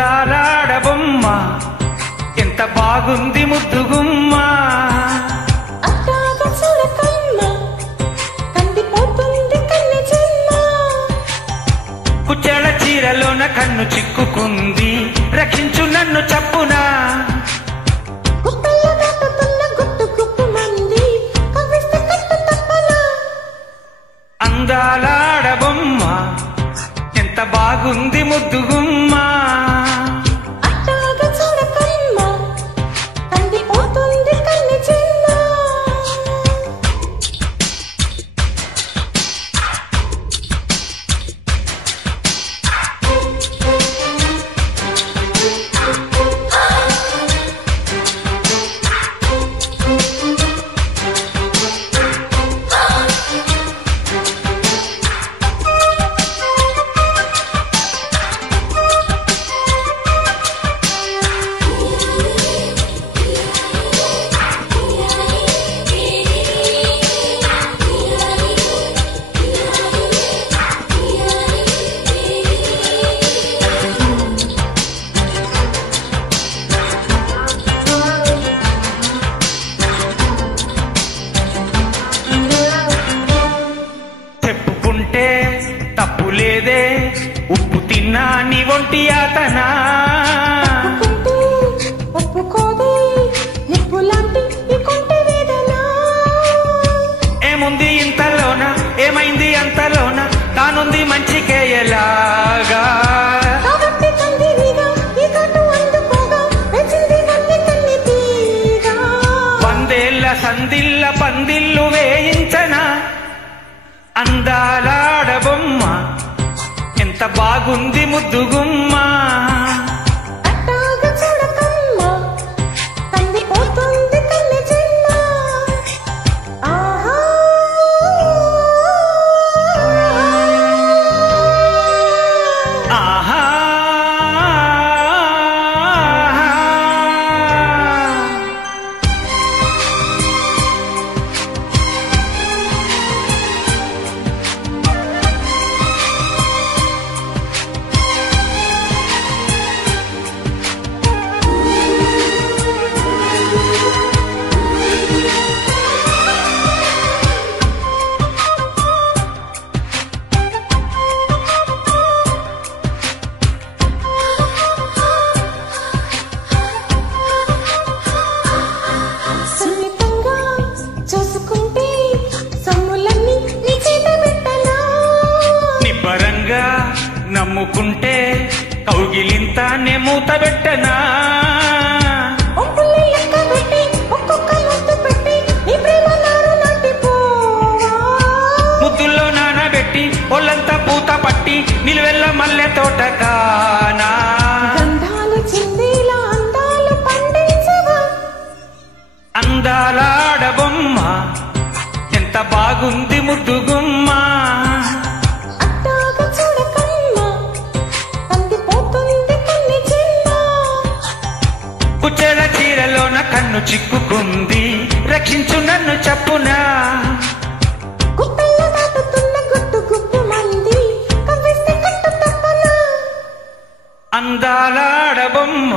అందాలాడబొమ్మ ఎంత బాగుంది ముద్దుగుమ్మ కుచ్చెల చీరలోన కన్ను చిక్కుకుంది రక్షించు నన్ను చప్పునా అందాలాడబొమ్మ ఎంత బాగుంది ముద్దుగుమ్మ తప్పులేదే ఉప్పు తిన్నా నీ ఒంటి యాతనా ఏముంది ఇంతలోన ఏమైంది అంతలోన తానుంది మంచికే ఎలాగా వందేళ్ల సందిల్ల పందిళ్ళు వేయించనా అందాలాడబొమ్మ ఎంత బాగుంది ముద్దుగుమ్మ నమ్ముకుంటే కౌగిలింతానే మూత పెట్టనా ముద్దుల్లో నానబెట్టి ఒళ్ళంతా పూత పట్టి నిలువెల్ల మల్లె తోట కానా అందాలాడబొమ్మ ఎంత బాగుంది ముద్దుగుమ్మ కుచ్చెల చీరలోన కన్ను చిక్కుకుంది రక్షించు నన్ను చప్పునా అందాలాడబొమ్మ